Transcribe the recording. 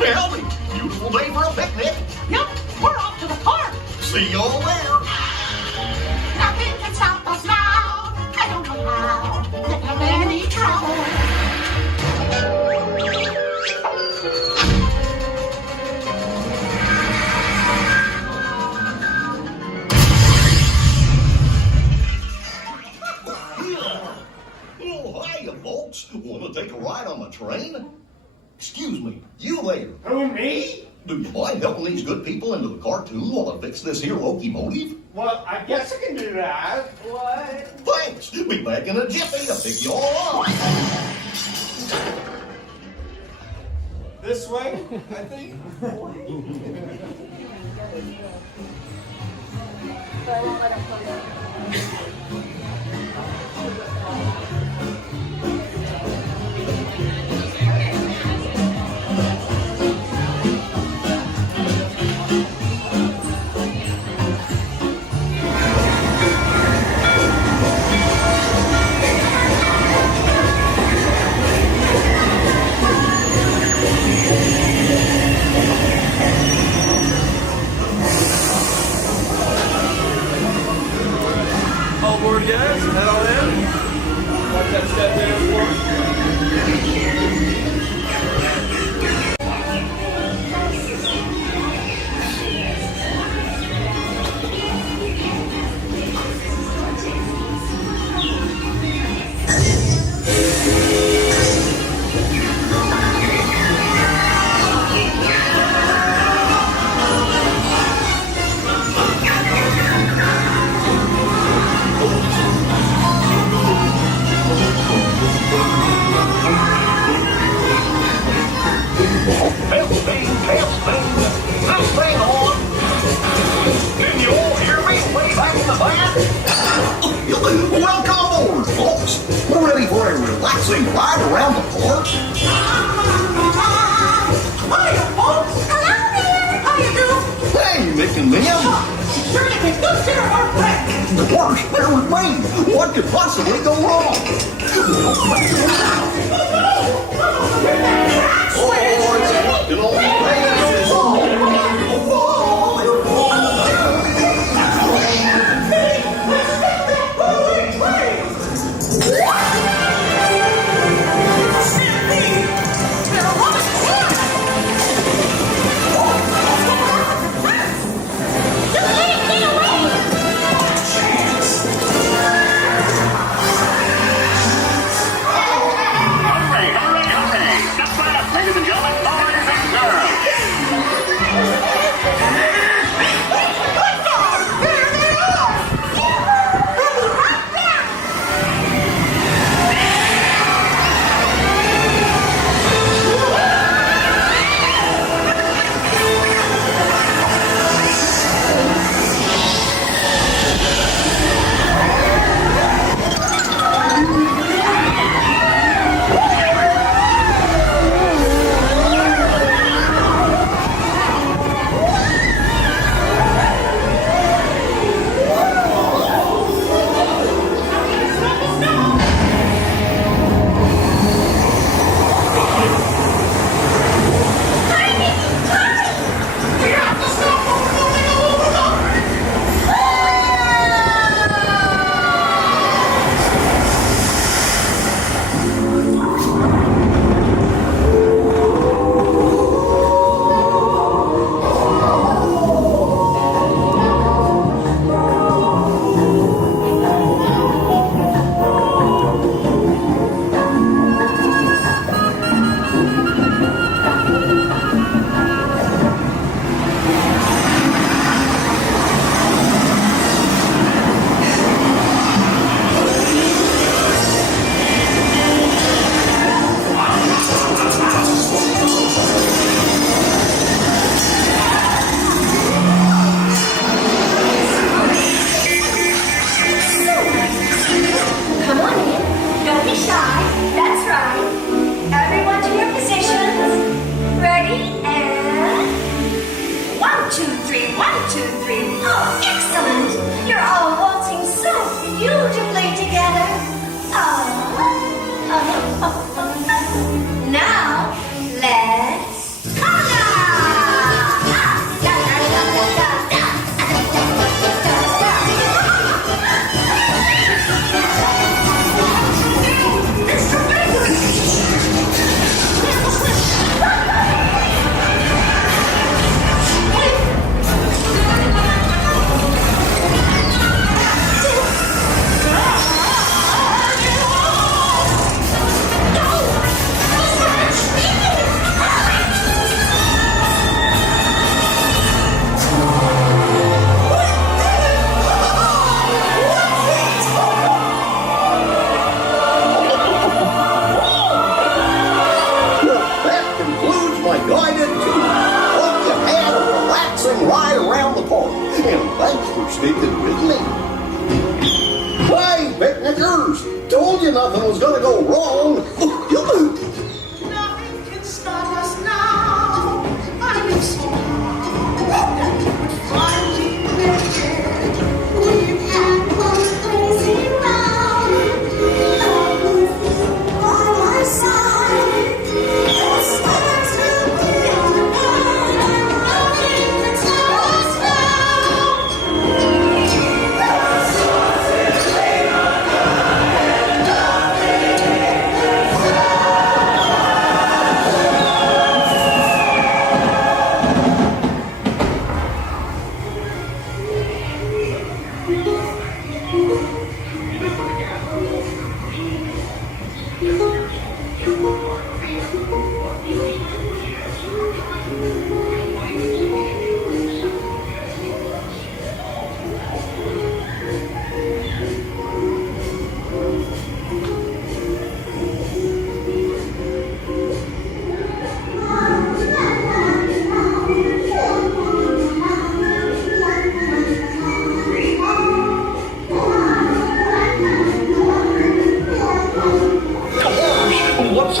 Howdy, beautiful day for a picnic. Yep, we're off to the park. See y'all there. Nothing can stop us now. I don't know how. Don't have any trouble. Oh, hiya, folks. Want to take a ride on the train? Excuse me, you there. Who, me? Do you mind helping these good people into the cartoon while I fix this here locomotive? Well, I guess I can do that. What? Thanks. Be back in a jiffy to pick you all up. This way, I think. But I won't let him come in. All aboard, guys. Head on in. Watch that step down for us. This thing on. Can you all hear me way back in the van? Welcome aboard, folks. We're ready for a relaxing ride around the park. Hiya, folks. Hello there. How you doing? Hey, Mick and Mim. Sure you can go there or wreck. The worst, bear with me. What could possibly go wrong? Oh, it's working all right. Ladies and gentlemen, boys and girls. Now, let's color! nothing was gonna go wrong. Nothing can stop us now. I am strong. Flying naked. We've had one crazy round. Love with you by my side. The stars will be on earth, and nothing can stop us now. What's